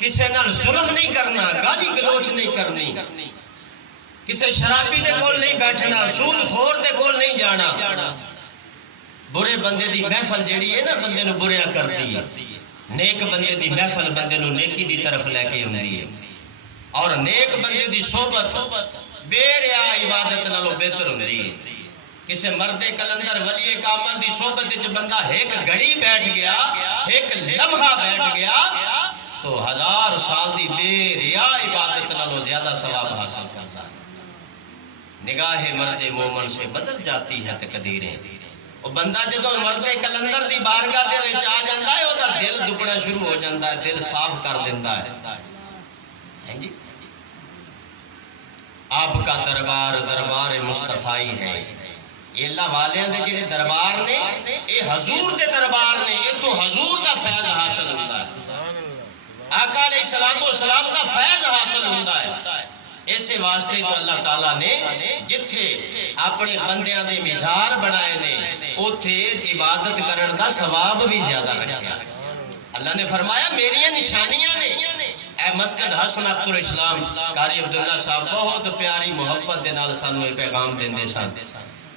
کسے نال ظلم نہیں کرنا، گالی گلوچ نہیں کرنی، کسے شرابی دے کول نہیں بیٹھنا، سود خور دے کول نہیں جانا۔ برے بندے دی محفل جیڑی ہے نا بندے نو بریا کرتی ہے، نیک بندے دی محفل بندے نو نیکی دی طرف لے کے ہوندی ہے، اور نیک بندے دی صحبت بے ریا عبادت نالوں بہتر ہوندی ہے۔ کسے مرد کلندر ولی کامل دی صحبت وچ بندہ ایک گھڑی بیٹھ گیا، ایک لمحہ بیٹھ گیا تو 1000 سال دی بے ریا عبادت نالوں زیادہ ثواب حاصل کرتا ہے۔ نگاہ مرد مومن سے بدل جاتی ہے تقدیریں۔ وہ بندہ جدوں مرد کلندر دی بارگاہ دے وچ آ جاندا ہے، اودا دل دکنا شروع ہو جاندا ہے، دل صاف کر دیندا ہے۔ جی آپ کا دربار دربار مصطفی ہے۔ یہ اللہ والیاں دے جڑے دربار نے، اے حضور دے دربار نے، اے تو حضور دا فیض حاصل ہوندا ہے، آقا علیہ السلام دا فیض حاصل ہوندا ہے۔ ایسے واسطے تو اللہ تعالیٰ نے جتھے اپنے بندیاں دے مزار بنائے نے اوتھے عبادت کرن دا ثواب بھی زیادہ رکھا۔ اللہ نے فرمایا میری نشانیاں نے۔ اے مسجد حسن اختر اسلام قاری عبداللہ صاحب بہت پیاری محبت دے نال سانو یہ پیغام دیندے سن۔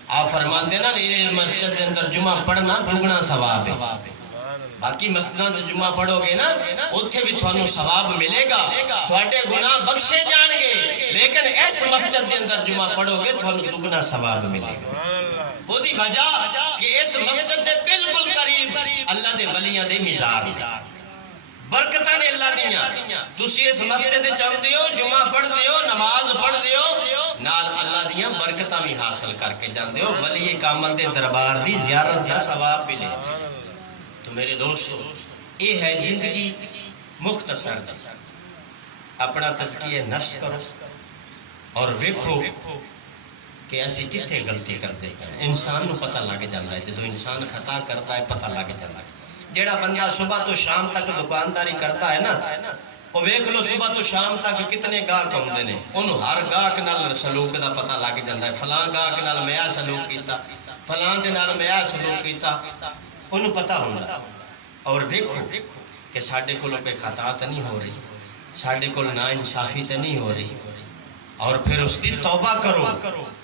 آپ فرماندے نا یہ مسجد دے اندر جمعہ پڑھنا دگنا ثواب ہے، باقی مسجداں تے جمعہ پڑھو گے نا اوتھے بھی تھانوں ثواب ملے گا، تھوڑے گناہ بخشے جان گے، لیکن اس مسجد دے اندر جمعہ پڑھو گے تھانوں دگنا ثواب ملے گا۔ وہ دی وجہ کہ اس مسجد دے بالکل قریب اللہ دے ولیاں دے مزار برکتاں نے اللہ دیاں، تسی اس مسجد چاہندے ہو، جمعہ پڑھ دیو، نماز پڑھ دیو، نال اللہ دیاں برکتاں بھی حاصل کر کے جاندے ہو، ولی کامل دے دربار دی زیارت دا ثواب ملے۔ تو میرے دوستو یہ ہے زندگی مختصر، اپنا تزکیہ نفس کرو اور ویکھو کہ اسی کتھے غلطی کرتے ہیں۔ انسان نو پتہ لگ جاندہ ہے، جدو انسان خطا کرتا ہے پتہ لگ جاندہ ہے۔ جیڑا بندہ صبح تو شام تک دکانداری کرتا ہے نا، وہ ویکھ لو صبح تو شام تک کتنے گاہک ہوندے نے، انہوں ہر گاہک نال سلوک دا پتہ لگ جاندہ ہے، فلاں گاہک نال میں سلوک کیتا، فلاں دے نال میں سلوک کیتا، انہوں پتہ ہوندہ۔ اور ویکھو کہ ساڑھے کو کوئی خطا تا نہیں ہو رہی، ساڑھے کو نا انصافی تا نہیں ہو رہی، اور پھر اس دی توبہ کرو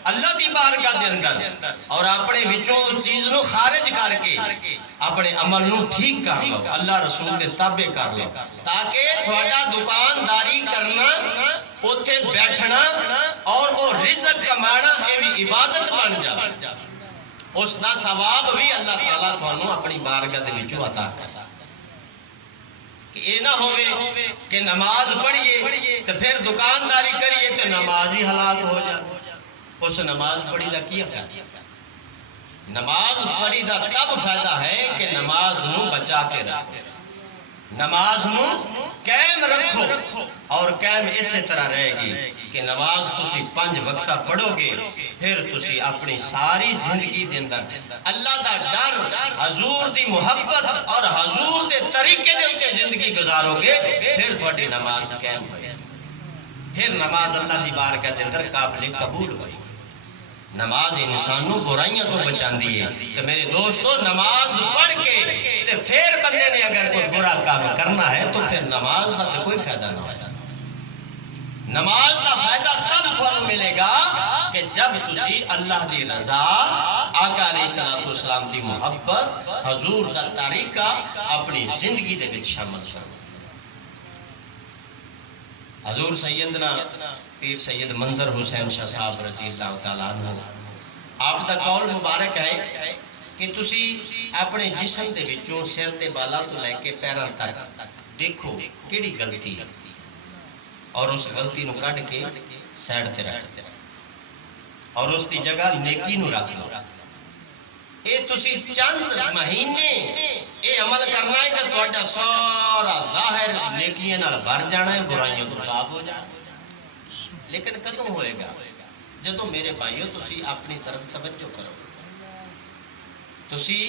اللہ دی بارگاہ دے اندر، اور اپنے وچوں اس چیز نو خارج کر کے اپنے عمل نو ٹھیک کر لو، اللہ رسول دے تابع کر لو، تاکہ تھوڑا دکانداری کرنا، اوتھے بیٹھنا اور او رزق کمانا یہ بھی عبادت بن جا، اس دا ثواب بھی اللہ تعالیٰ تھانوں اپنی بارگاہ دے وچوں عطا کرے۔ کہ یہ نہ ہوئے کہ نماز پڑھیے تو پھر دکانداری کریے تو نماز ہی ہلاک ہو جائے، اس نماز پڑھی دا کیا فائدہ؟ نماز پڑھی دا تب فائدہ ہے کہ نماز نو بچا کے رکھو، نماز نو قائم رکھو، اور قائم اسی طرح رہے گی کہ نماز تسی 5 وقتہ پڑھو گے، پھر تسی اپنی ساری زندگی دے اندر اللہ دا ڈر، حضور دی محبت اور حضور دے طریقے دے اتے زندگی گزارو گے، پھر تھوڑی نماز قائم ہوئی، پھر نماز اللہ دی بارگاہ دے اندر قابل قبول ہوئی۔ نماز انسانوں برائیاں تو بچاندی ہے۔ تو میرے دوستو نماز پڑھ کے تو پھر بندے نے اگر کوئی برا کام کرنا ہے تو پھر نماز دا تو کوئی فائدہ نہ ہوتا۔ نماز دا فائدہ تب تھوڑا ملے گا کہ جب تسی اللہ دی رضا، آقا علیہ السلام دی محبت، حضور دا طریقہ اپنی زندگی دے وچ شامل کرو۔ حضور سیدنا پیر سید منظر حسین شاہ صاحب رضی اللہ تعالیٰ عنہ، آپ دا قول مبارک ہے کہ تسی اپنے جسم دے وچوں سر دے بالا تو لے کے پیراں تک دیکھو کیڑی غلطی ہے، اور اس غلطی نو کڈ کے سائڈ تے رکھ، اور اس دی جگہ نیکی نو رکھ لو۔ اے تسی چند مہینے اے عمل کرنا ہے کہ تہاڈا سارا ظاہر نیکیاں نال بھر جانا ہے، برائیاں تو صاف ہو جانا۔ لیکن کدوں ہوئے گا؟ جدوں میرے بھائیو تسی اپنی طرف توجہ کرو، تسی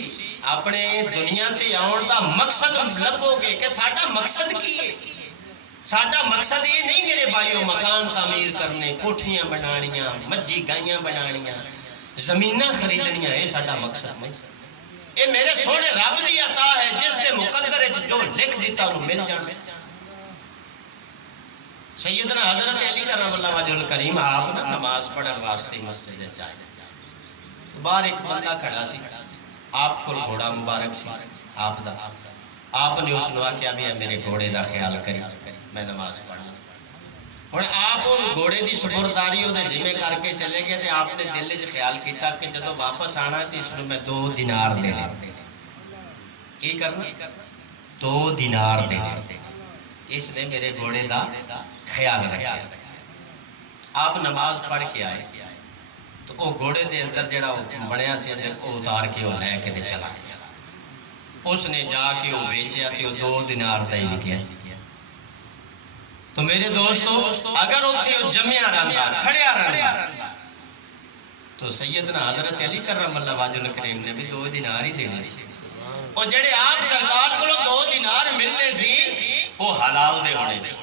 اپنے دنیا تے آن دا مقصد لبو گے کہ ساڈا مقصد کی ہے۔ ساڈا مقصد یہ نہیں میرے بھائیو مکان تعمیر کرنے، کوٹھیاں بنانیاں، مجھی گائیاں بنانیاں، زمیناں خریدنیاں، یہ ساڈا مقصد نہیں۔ یہ میرے سونے رب دی عطا ہے، جس نے مقدر جو لکھ دیتا انہوں مل جانا۔ سیدنا حضرت علی کرم اللہ وجہ الکریم آپ نا نماز پڑھن واسطے مسجد چاہے باہر ایک بندہ کھڑا سی، آپ کو گھوڑا مبارک سی آپ دا، آپ نے اس نو آکھیا بھی میرے گھوڑے دا خیال کری میں نماز پڑھنا۔ اور آپ گھوڑے دی سپرداری وہ ذمہ کر کے چلے گئے تو آپ نے دل وچ خیال کیتا کہ جدو واپس آنا تو اس میں 2 دینار دینے، کی کرنا 2 دینار دینے، اس نے میرے گھوڑے دا خیال رکھا۔ آپ نماز پڑھ کے آئے تو وہ گھوڑے دے اندر جڑا بنیا سی وہ اتار کے وہ لے کے چلا گیا، اس نے جا کے وہ بیچیا تو وہ 2 دینار دا ہی نکلیا۔ تو میرے دوستو اگر اتھے وہ جمعہ رہندا کھڑیا رہندا تو سیدنا حضرت علی کرم اللہ وجہ الکریم نے بھی 2 دینار ہی دینے سی، اور جڑے آپ سرکار کو 2 دینار ملنے سی وہ حلال دے ہونے سی،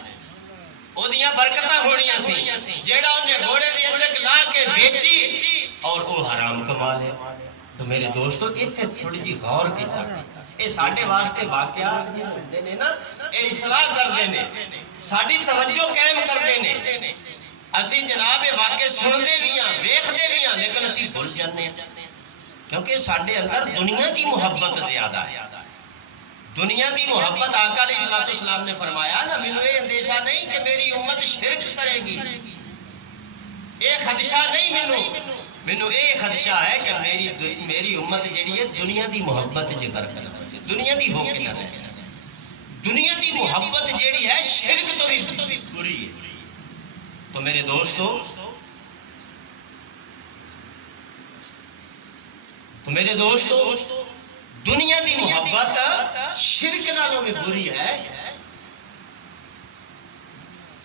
وہ دیاں برکتاں ہونیاں سی، جیڑا انہیں گھوڑے دی ازرک لا کے بیچی اور وہ حرام کما لے۔ تو میرے دوستو ایتھے تھوڑی جی غور کیتا، اے ساڈے واسطے واقعات جی ہوندے نے نا، اے اصلاح کردے نے، ساڈی توجہ قائم کردے نے۔ اسی جناب واقعے سنتے بھی ہیں ویکھدے بھی ہیں لیکن اسی بھول جاتے ہیں، کیونکہ ساڈے اندر دنیا کی محبت زیادہ ہے۔ دنیا کی محبت آقا علیہ السلام نے فرمایا نا، مینوں یہ اندیشہ نہیں کہ میری امت شرک کرے گی، یہ خدشہ نہیں، مینوں یہ خدشہ ہے کہ میری امت جڑی ہے دنیا کی محبت ذکر کرے، دنیا کی ہو کے نہ رہے۔ دنیا کی محبت جیڑی ہے شرک تو بھی بری ہے۔ تو میرے دوستو دنیا کی محبت شرک نالوں میں بری ہے۔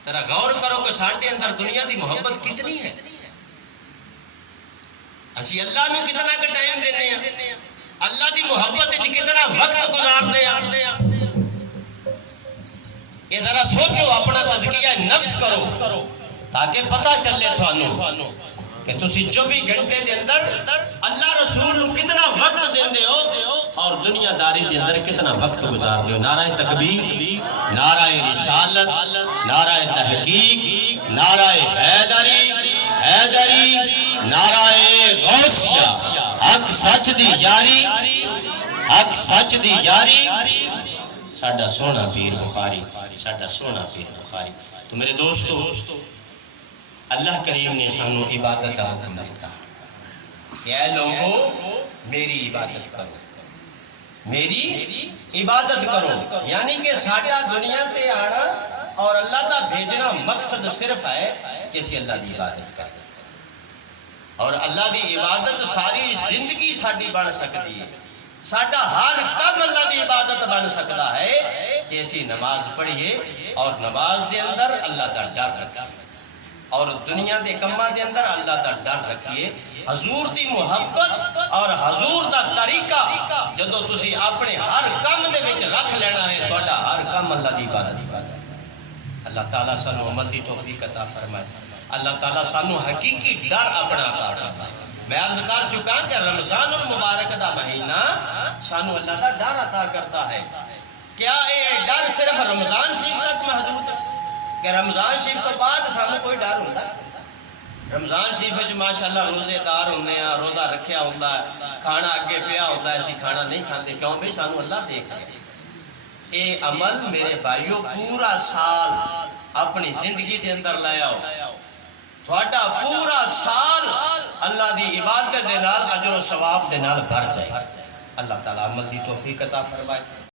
ذرا غور کرو کہ ساڈے اندر دنیا کی محبت کتنی ہے، اسی اللہ نو کتنا کا ٹائم دینے ہیں، اللہ کی محبت کتنا وقت گزارنے ہیں۔ یہ ذرا سوچو، اپنا تزکیہ نفس کرو تاکہ پتہ چلے تھانوں کہ تسی 24 گھنٹے دے اندر اللہ رسول نو کتنا وقت دیندے ہو اور دنیا داری دے اندر کتنا وقت گزار دے ہو۔ نعرہ تکبیر، نعرہ رسالت، نعرہ تحقیق، نعرہ حیدری، نعرہ غوثیہ، حق سچ دی یاری، حق سچ دی یاری، ساڈا سونا پیر بخاری، ساڈا سونا پیر بخاری۔ تو میرے دوستو اللہ کریم نے سانو عبادت کا حکم دیتا کہ اے لوگو میری عبادت کرو، میری عبادت کرو، یعنی کہ ساڈا دنیا تے آنا اور اللہ کا بھیجنا مقصد صرف ہے کہ اسی اللہ کی عبادت کریں، اور اللہ کی عبادت ساری زندگی ساڈی بن سکتی ہے، ساڈا ہر کم اللہ کی عبادت بن سکتا ہے کہ اسی نماز پڑھیے اور نماز دے اندر اللہ کا ڈر رکھیے، اور دنیا دے کماں دے اندر اللہ کا ڈر رکھیے۔ حضور دی محبت اور حضور دا طریقہ جدو تسی اپنے ہر کم دے وچ رکھ لینا ہے، تہاڈا ہر کم اللہ دی عبادت۔ اللہ تعالیٰ سانو عمل دی توفیق عطا فرمائے، اللہ تعالیٰ سانو حقیقی ڈر اپنا عطا فرمائے۔ میں عرض کر چکا کہ رمضان المبارک دا مہینہ سانو اللہ دا ڈر عطا کرتا ہے۔ کیا یہ ڈر صرف رمضان شریف تک محدود ہے کہ رمضان شریف تو بعد سانو کوئی ڈر ہوتا ہے؟ رمضان شریف جو ماشاءاللہ روزے دار ہونے ہیں، روزہ رکھیا ہوتا ہے، کھانا اگے پیا ہوتا ہے، اسی کھانا نہیں کھاتے، کیوں بھی سانو اللہ دیکھ رہے ہیں۔ اے عمل میرے بھائیو پورا سال اپنی زندگی دے اندر لے آؤ، تھوڑا پورا سال اللہ دی عبادت دے نال اجر و ثواب دے نال بھر جائے۔ اللہ تعالیٰ عمل دی توفیق عطا فرمائے۔